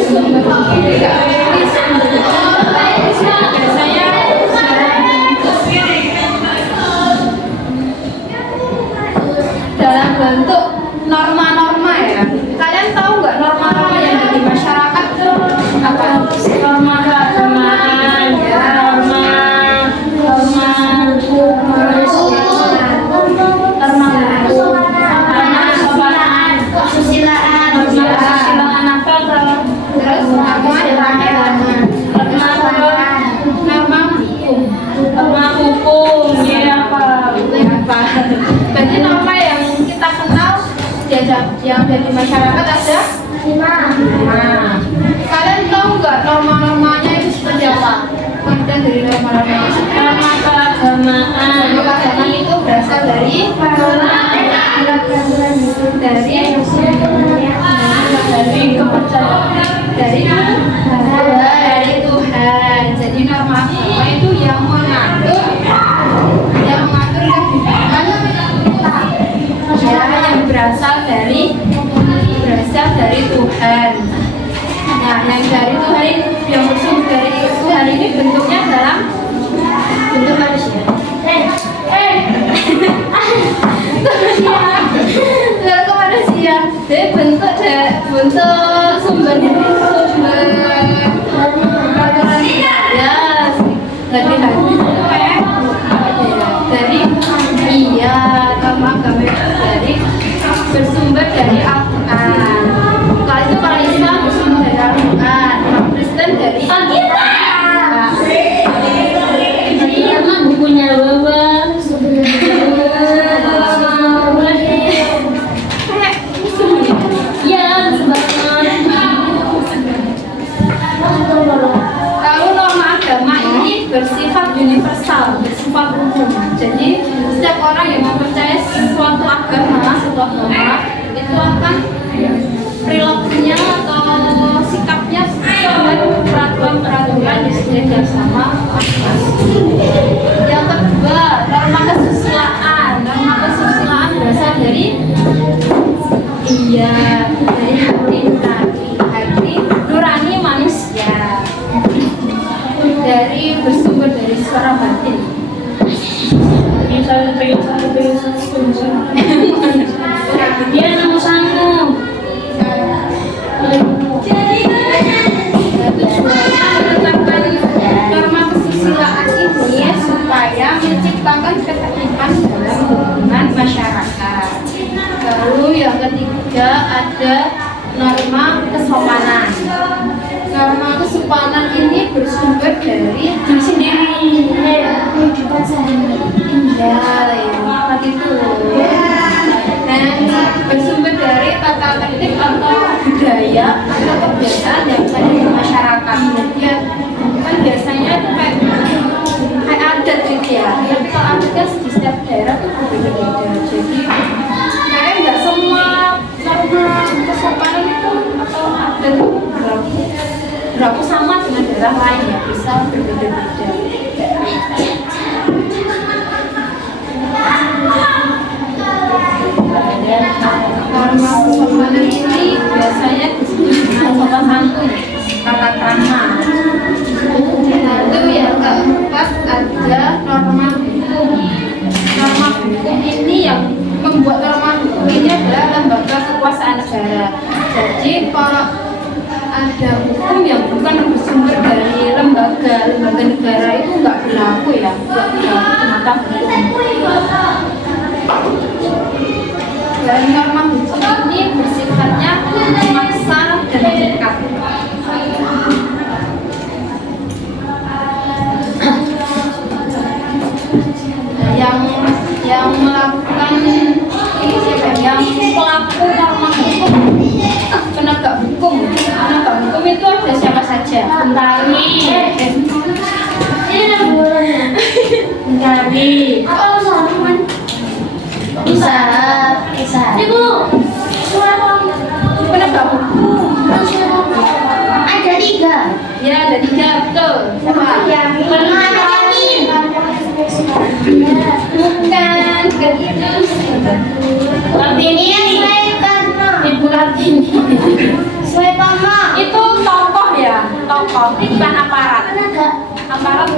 bersumber biasanya dalam bentuk norma-norma ya. Kalian tahu nggak norma-norma yang ada di masyarakat itu apa? Norma keagamaan, ya, norma kesopanan, kesusilaan, kesusilaan apa kalau Terus norma hukum ya apa? apa? Berarti norma yang kita kenal yang ada di masyarakat ada 5. Nah, kalian tahu nggak norma-normanya itu seperti apa? Konten dari norma-norma itu. Norma keagamaan. Norma keagamaan itu berasal dari kepercayaan dari Tuhan. Jadi norma agama itu yang mengatur kehidupan yang berasal dari Tuhan. Nah, yang dari Tuhan ini, yang bersumber dari Tuhan ini bentuknya dalam bentuk manusia. Dalam ke manusia. Jadi bentuk sumber peraturan ya dari hadis itu kayak dari norma agama itu dari bersumber dari Al-Quran. Kalau itu kalau Islam bersumber dari Al-Quran, kalau Kristen dari Alkitab. Ini emang bukunya Bawa. Ya, Lalu norma agama ini bersifat universal, bersifat umum. Jadi setiap orang yang mempercayai suatu agama itu akan perilakunya atau sikapnya sesuai peraturan-peraturan yang sudah bersama masing-masing. Yang kedua, norma kesusilaan. Norma kesusilaan berasal dari hati nurani manusia, dari bersumber dari suara batin. Dia nomor satu. Menetapkan norma kesusilaan ini supaya menciptakan ketertiban dalam hubungan masyarakat. Lalu yang ketiga ada norma kesopanan. Norma kesopanan ini bersumber dari diri sendiri. kehidupan sehari-hari. Apa itu? Dan bersumber dari tata tertib atau budaya atau kebiasaan yang ada di masyarakat. Ya, kan biasanya itu kayak adat gitu ya. Tapi kalau adat kan di setiap daerah tuh berbeda-beda. Jadi kayak nggak semua norma kesopanan itu atau adat itu berlaku sama dengan daerah lain ya, bisa berbeda-beda. Norma kesopanan ini biasanya disebut dengan sopan santun, tata krama. Lalu yang keempat ada norma hukum. Norma hukum ini yang membuat norma hukum ini adalah lembaga kekuasaan negara. Jadi kalau ada hukum yang bukan bersumber dari lembaga negara itu nggak berlaku ya, nggak berlaku di mata hukum. Dan norma hukum ini bersifatnya memaksa dan terikat. Yang melakukan ini siapa? Yang pelaku norma hukum, penegak hukum itu ada siapa saja? Mentari. Apa usaha? Bisa. Usaha. Ibu. ini bukan aparat. Aparat